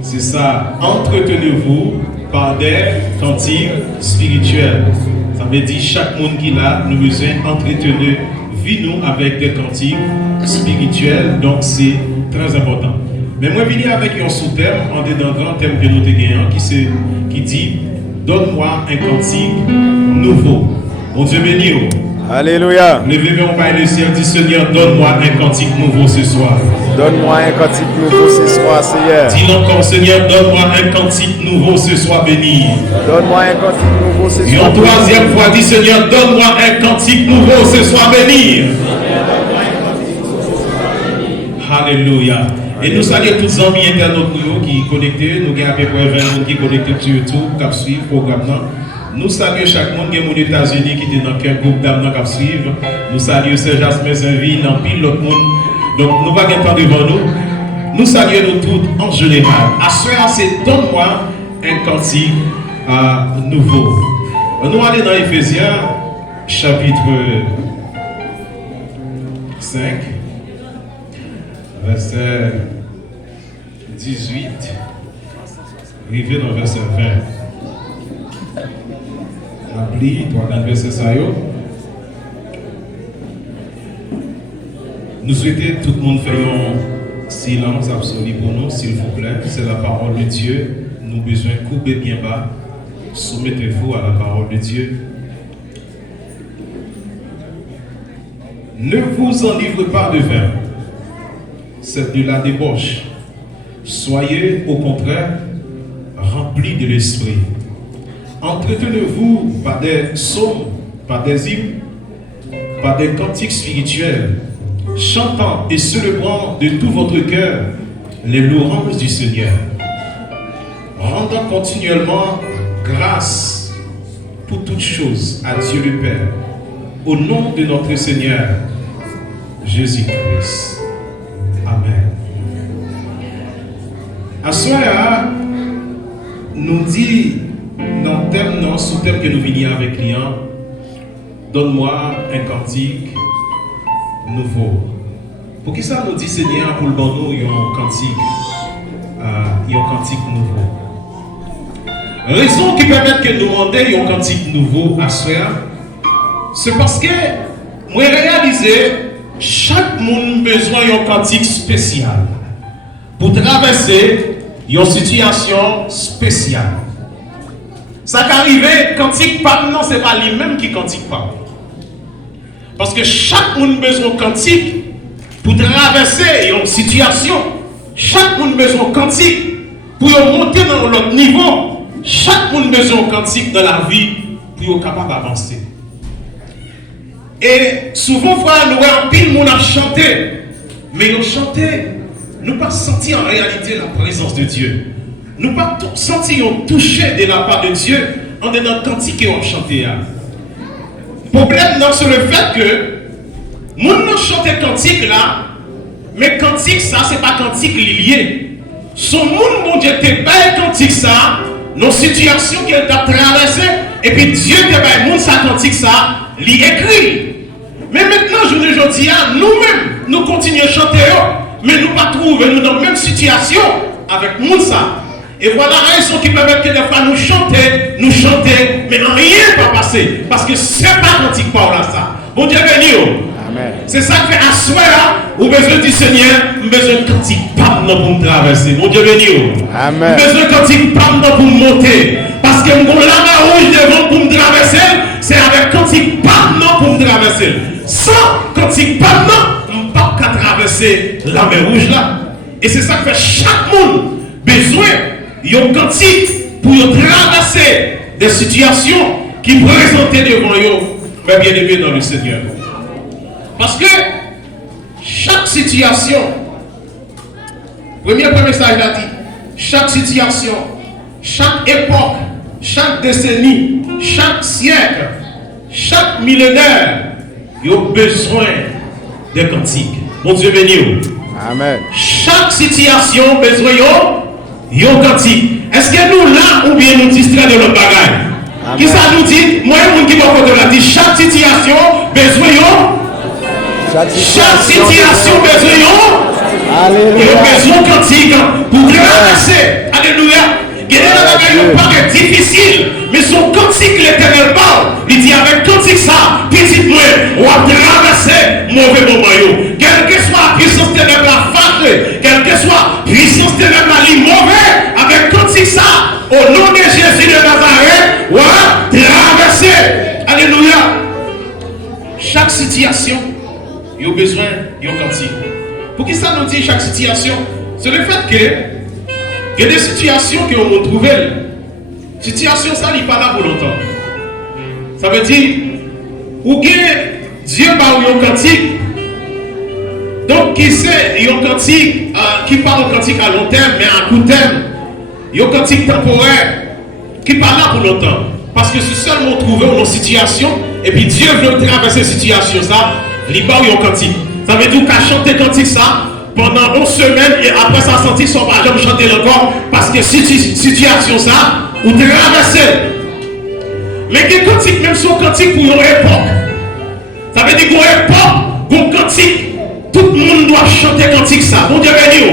C'est ça. Entretenez-vous par des cantiques spirituels. Ça veut dire chaque monde qui l'a, nous besoin d'entretenir vie-nous avec des cantiques spirituels. Donc c'est très important. Mais moi, je viens avec un sous-thème, un des grands thèmes que nous avons qui dit donne-moi un cantique nouveau. Mon Dieu béni. Alléluia. Levez-vous par le ciel, dit Seigneur, donne-moi un cantique nouveau ce soir. Donne-moi un cantique nouveau ce soir, Seigneur. Dis encore, Seigneur, donne-moi un cantique nouveau ce soir, béni. Donne-moi un cantique nouveau ce soir. Et en troisième fois, dis Seigneur, donne-moi un cantique nouveau ce soir, béni. Alléluia. Et nous saluons tous les amis internautes qui sont connectés. Nous avons à peu près 20 personnes qui sont connectés sur YouTube, qui suivent le programme. Nous saluons chaque monde qui est aux États-Unis, qui est dans quel groupe d'âmes qui suivent. Nous saluons Sœur Jasmin Saint-Ville, dans pile l'autre monde. Donc nous ne pouvons pas devant nous. Nous saluons nous tous en général. À ce moment, c'est donne-moi un cantique nouveau. Nous allons dans Éphésiens, chapitre 5. Verset 18, arrivé dans verset 20. Appli, toi, dans le verset ça. Nous souhaitons tout le monde faire un silence absolu pour nous, s'il vous plaît. C'est la parole de Dieu. Nous avons besoin de couper bien bas. Soumettez-vous à la parole de Dieu. Ne vous enivrez pas de vin. C'est de la débauche. Soyez au contraire remplis de l'esprit. Entretenez-vous par des psaumes, par des hymnes, par des cantiques spirituels, chantant et célébrant de tout votre cœur les louanges du Seigneur, rendant continuellement grâce pour toutes choses à Dieu le Père, au nom de notre Seigneur Jésus-Christ. Amen. À ce moment-là, nous dit dans le thème, dans sous-thème que nous venions avec client, donne-moi un cantique nouveau. Pour qui ça nous dit Seigneur pour le bon nous, il y a un cantique nouveau. Raison qui permet que nous demandions un cantique nouveau à ce moment, c'est parce que moi réalisé chaque monde a besoin d'un cantique spécial pour traverser une situation spéciale. Ça qui arrive, cantique pas, non, c'est pas lui-même qui cantique pas. Parce que chaque monde a besoin de cantique pour traverser une situation. Chaque monde a besoin de cantique pour monter dans l'autre niveau. Chaque monde a besoin de cantique dans la vie pour être capable d'avancer. Et souvent, frère, nous avons pile monde à chanter, mais nous chanter, nous pas sentir en réalité la présence de Dieu. Nous pas sentir toucher de la part de Dieu en dans le cantique et on chanter. Le problème, non, c'est le fait que nous ne chantons cantique là, mais cantique ça, c'est pas cantique lié. Son monde, mon Dieu, te pas cantique ça, nos situations qu'elle a traversées, et puis Dieu te pas monde ça cantique ça, l'y écrit. Mais maintenant, je ne dis à nous-mêmes, nous continuons à chanter, mais nous pas trouver nous dans la même situation avec Moussa. Et voilà la raison qui permet que des fois nous chanter, mais rien ne va passer. Parce que c'est pas cantique par là ça. Bon Dieu béni. C'est ça qui fait à soi, ou besoin du Seigneur, besoin de cantique pas pour me traverser. Mon Dieu béni. Amen. Besoin de cantique pas pour me monter. Parce que mon lama rouge devant pour me traverser, c'est avec cantique pas pour me traverser. Sans cantique pas on ne peut pas traverser la mer rouge là. Et c'est ça que fait chaque monde besoin d'un cantique pour traverser des situations qui présentent devant eux, mais bien aimé dans le Seigneur. Parce que chaque situation, premier message a dit, chaque situation, chaque époque, chaque décennie, chaque siècle, chaque millénaire, il a besoin de cantiques. Mon Dieu béni. Amen. Chaque situation besoin de cantique. Est-ce que nous là ou bien nous distraits de notre bagage? Qui ça nous dit? Moi, je qui va dire chaque situation besoin de chaque situation besoin. Alléluia. Il y a besoin de cantique pour traverser. Alléluia. Il y a des bagages qui paraissent difficiles, mais son cantique l'éternel parle. Il dit avec cantique ça, petite moi, on va traverser mauvais moment. Quelle que soit la puissance ténèbres la fâche, quelle que soit la puissance ténèbres la lit mauvais, avec cantique ça, au nom de Jésus de Nazareth, on va traverser. Alléluia. Chaque situation, il y a besoin d'un cantique. Pour qui ça nous dit chaque situation? C'est le fait que il y a des situations que on trouve. Situation ça n'est pas là pour longtemps. Ça veut dire, ou bien Dieu parle un cantique. Donc qui c'est un cantique qui parle un cantique à long terme, mais à court terme. Il y a un cantique temporaire qui n'est pas là pour longtemps. Parce que c'est seulement trouver une situation, et puis Dieu veut traverser cette situation ça, il parle un cantique. Ça veut dire qu'à chanter cantique ça, pendant 11 semaines et après ça senti son pas jamais chanter encore parce que situation ça ou traverser. Mais que cantique même son cantique pour une époque. Ça veut dire qu'une époque, une cantique, tout le monde doit chanter cantique ça. Bon Dieu béni.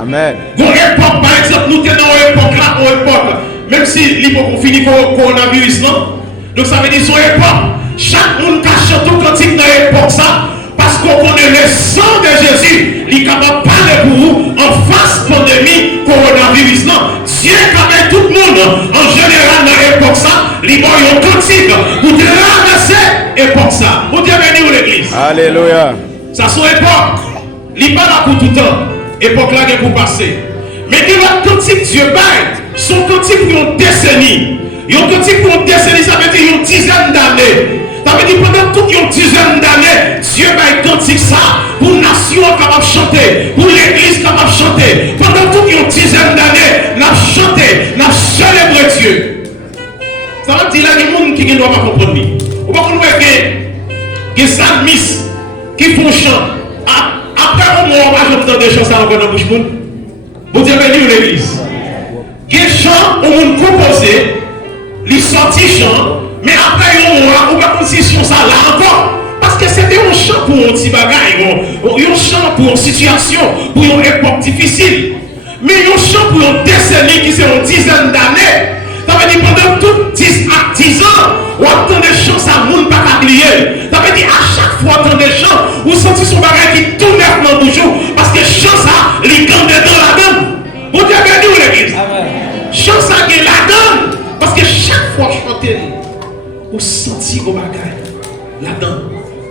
Amen. Une époque par exemple nous sommes dans une époque là, une époque même si l'époque on finit pour coronavirus non. Donc ça veut dire son époque. Chaque monde qui chante un cantique dans l'époque ça. Parce qu'on connaît le sang de Jésus, il est capable de parler pour vous en face de la pandémie coronavirus. Non, Dieu capable tout le monde en général dans l'époque ça, il y a un cantique pour traverser l'époque ça. Vous Dieu béni l'église. Alléluia. Ça son époque, il n'est pas là pour tout le temps. Époque là qui est pour passer. Mais que votre cantique Dieu baille, son cantique pour une décennie. Il y a un cantique pour une décennie, ça veut dire une dizaine d'années. Ça veut dire pendant toute une dizaine d'années, Dieu va être cantique ça pour la nation capable de chanter, pour l'église capable de chanter. Pendant toute une dizaine d'années, nous avons chanté, nous avons célébré Dieu. Ça veut dire là, il y a des gens qui ne doivent pas comprendre. Vous ne pouvez pas des salmistes qui font chant. Après, on va entendre des chants ça encore dans la bouche. Vous devez venir l'église. Il y a des chants où on compose, les sorties chants. Mais après, on va continuer ça là encore. Parce que c'était un chant pour un petit bagage, un chant pour une situation, pour une époque difficile. Mais un chant pour une décennie qui c'est une dizaine d'années. Ça veut dire pendant tout 10 à 10 ans, on entend des chants, ça ne monde pas oublier. Ça veut dire à chaque fois, on entend des chants, on sent son bagage qui tourne dans le jour. Parce que chant ça, les gants dedans la donne. Vous devez venir l'église. Chant ça, qui la donne. Parce que chaque fois, je chante. Vous sentez qu'on bagaille là-dedans.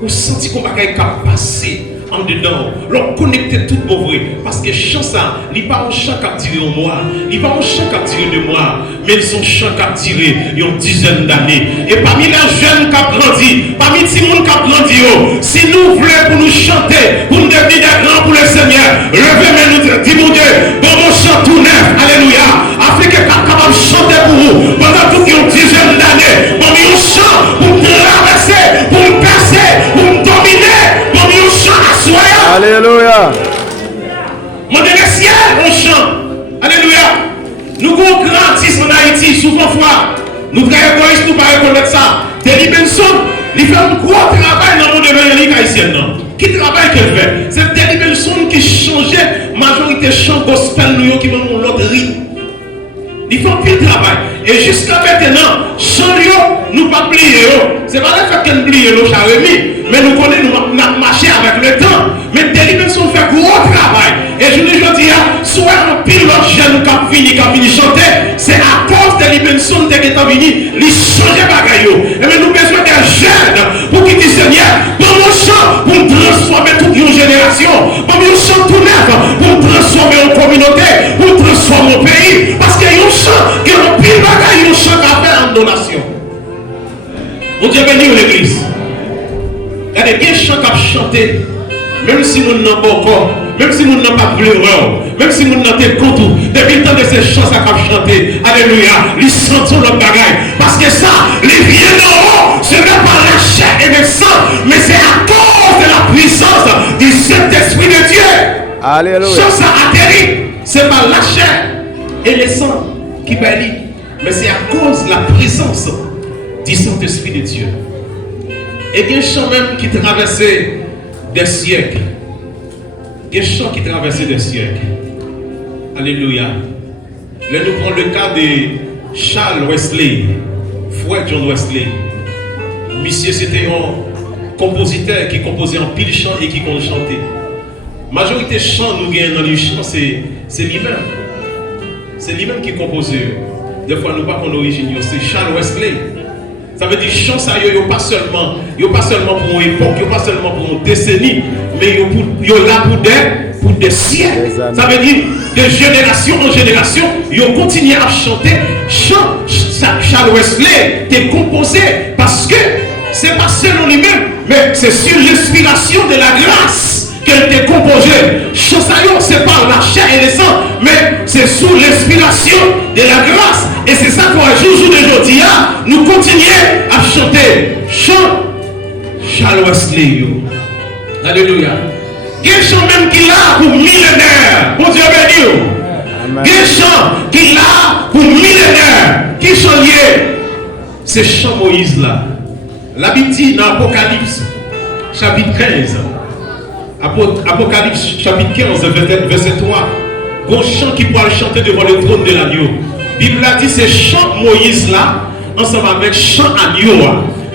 Vous sentez qu'on bagaille qui passe en dedans. L'on connecte tout mauvais. Parce que chant ça, il n'est pas un chant qui a tiré en moi. Il n'est pas un chant qui a tiré de moi. Mais ils sont chants qui a tiré il y a une dizaine d'années. Et parmi les jeunes qui ont grandi, parmi les gens qui ont grandi, si nous voulons pour nous chanter, pour nous devenir des grands pour le Seigneur, levez-moi nous dis mon Dieu, bon mon chant tout neuf. Alléluia. Afin que capable de chanter pour vous pendant toute une dizaine d'années. Bon, un chant pour traverser, pour percer, pour dominer. Bon, un chant à soi. Alléluia. Mon Dieu, le ciel, on chante. Alléluia. Nous avons grand artiste en Haïti, souvent fois. Nous sommes égoïstes, nous ne pouvons pas reconnaître ça. Deli Benson, il fait un gros travail dans le monde de l'évangélique haïtienne. Qui travaille qu'elle fait? C'est Deli Benson qui changeait la majorité de chants gospel qui vont l'autre rythme. Il faut plus travail. Et jusqu'à maintenant, chant nous pas plier. C'est pas le fait qu'on plie le charemi, mais nous connaissons, nous avons marché avec le temps. Mais Deli Benson fait gros travail. Et je vous dis, soit un pilote jeune qui a fini chanter, c'est à cause de Deli Benson qui est venu, il change bagaille. Et mais nous besoin des jeunes pour qui disent Seigneur, dans mon chant, pour transformer toute une génération, pour mon chant tout neuf, pour transformer une communauté, pour transformer un pays. Parce qu'il y a un chant qui est un pile bagaille, un chant à faire en donation. Vous Dieu béni l'église. Il y a des chants qui chanter, même si nous n'avons pas encore. Même si nous n'avons pas pleuré, même si nous n'avons pas contre, depuis le temps de ces chants à chanter, alléluia, ils sentent notre bagaille. Parce que ça, les viens d'en haut, ce n'est pas la chair et le sang, mais c'est à cause de la puissance du Saint-Esprit de Dieu. Alléluia. Chant ça atterrit, ce n'est pas la chair et le sang qui bénit, mais c'est à cause de la présence du Saint-Esprit de Dieu. Et il y a un chant même qui traversait des siècles. des chants qui traversaient des siècles. Alléluia. Là, nous prenons le cas de Charles Wesley, frère John Wesley. Monsieur, c'était un compositeur qui composait en pile chant et qui chantait. Majorité chant nous gagnons dans les chants, c'est lui-même. C'est lui-même qui composait. Des fois, nous pas qu'on origine, c'est Charles Wesley. Ça veut dire chant ça yo pas seulement pour une époque, yo pas seulement pour une décennie, mais yo là pour des siècles. Ça veut dire de génération en génération, yo continue à chanter. Charles Wesley était composé parce que c'est pas selon lui-même, mais c'est sur l'inspiration de la grâce qu'elle était composée. Chant ça yo c'est pas la chair et le sang, mais c'est sous l'inspiration de la grâce. Et c'est ça qu'on a jour d'aujourd'hui, nous continuons à chanter. Chant Charles Wesley. Alléluia. Il y a un chant même qui l'a pour millénaires. Bon Dieu béni. Il y a un chant qui l'a pour millénaires. Qui chant lié? C'est chant Moïse là. La Bible dit dans Apocalypse, chapitre 15. Apocalypse, chapitre 15, verset 3. Un chant qui pourra chanter devant le trône de l'agneau. La Bible a dit c'est chant Moïse là, ensemble avec chant agneau.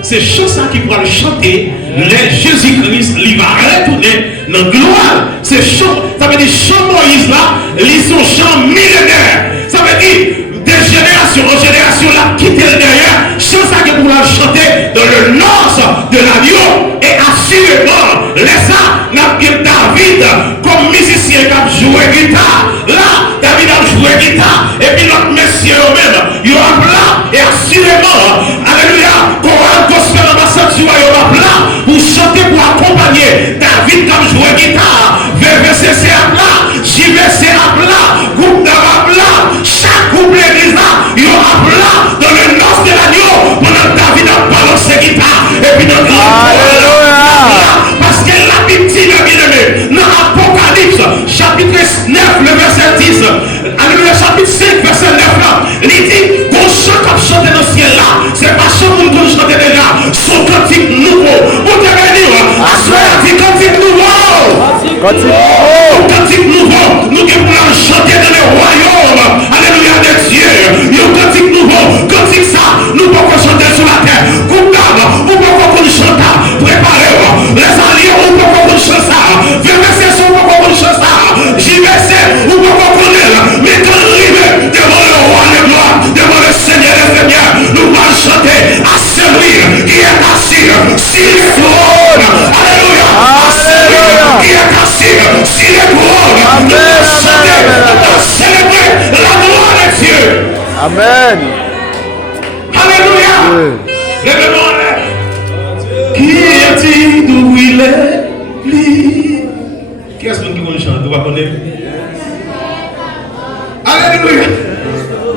C'est chant ça qui pourra le chanter. Les Jésus-Christ, il va retourner dans la gloire. C'est chant, ça veut dire chant Moïse là, ils sont chant millénaire. Ça veut dire de génération en génération là, quitter le derrière. Chant ça qui pourra le chanter dans le noces de l'agneau. Et assurément, laissez David comme musicien qui a joué guitare. Là, David a joué guitare. Et puis notre messieurs eux-mêmes, ils ont là. Et assurément, alléluia, Coran Gospel Ambassadeur, ils ont là pour chanter, pour accompagner David qui a joué guitare. VVCC à plat, JVC à plat, groupe d'Arab là, chaque groupe l'église là, ils ont là dans le noces de l'agneau pendant que David a balancé guitare. Et puis dans parce que la Bible dit, dans Apocalypse, chapitre 9, le verset 10, alléluia, chapitre 5, verset 9 là, il dit, qu'on chante comme chanter dans le ciel là, c'est pas chanter qu'on chante déjà, son cantique nouveau. Vous devez dire, dit cantique nouveau. Cantique nouveau, nous qui pouvons chanter dans le royaume, alléluia de Dieu. Un cantique nouveau, cantique ça, nous pouvons chanter sur la terre. Coupable, nous pouvons chanter, préparez-vous. Les alliés, nous pouvons chanter ça. VVC, nous pouvons chanter ça. JVC, nous pouvons connaître. Mais quand nous arrivons devant le roi de gloire, devant le Seigneur des Seigneurs, nous allons chanter à celui qui est assis sur le trône. Alléluia. À celui qui est assis sur le trône. Nous allons chanter, nous allons célébrer la gloire de Dieu. Amen. Alléluia. Lève-moi. Qui est-il d'où il est? Qui est-ce qui va chanter? Vous va connaître? Alléluia.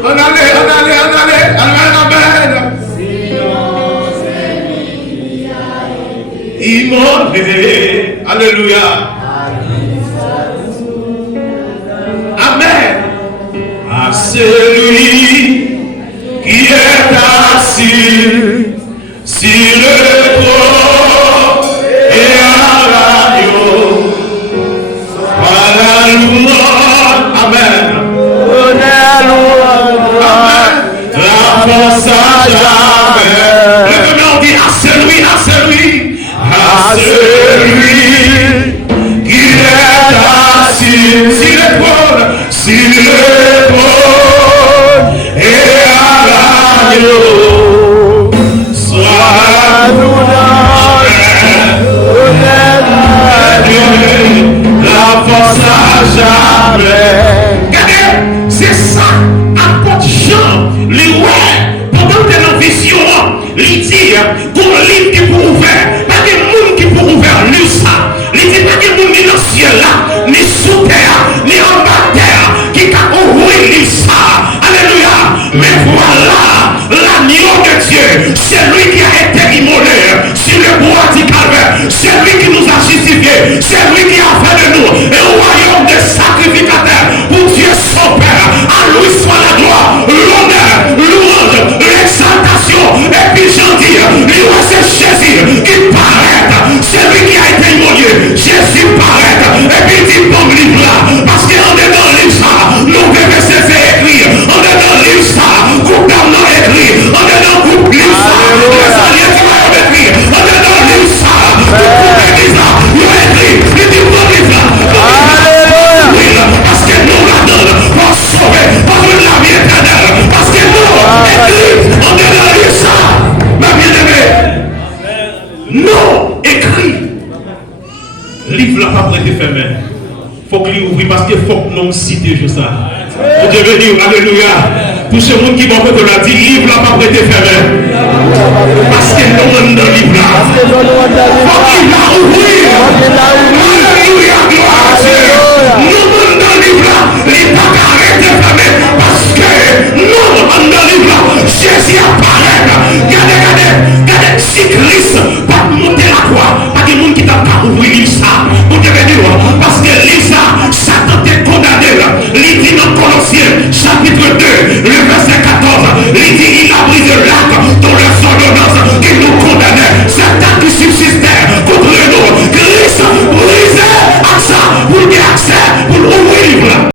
On allait. Amen. Immolé. Alléluia. Amen. À celui qui est assis sur le trône et à l'agneau, à la louange, amen. Amen. La force à jamais. Le nom dit à celui qui est assis sur le trône et à l'agneau. La force à jamais. Regardez, c'est ça, apôtre Jean, lui ouais, pendant que dans vision, lui dit, pour le livre qui pour ouvert, pas de monde qui pour ouvert, lui ça. Lui dit pas de monde ni dans le ciel là, ni sous terre, ni en bas terre, qui a qu'il faut que nous citer juste ça. Pour Dieu béni, alléluia. Tout ce monde qui va côté là, dit livre là, pas prêter fermé. Parce que nous sommes dans le livre là. Faut qu'il l'a ouvert. Alléluia.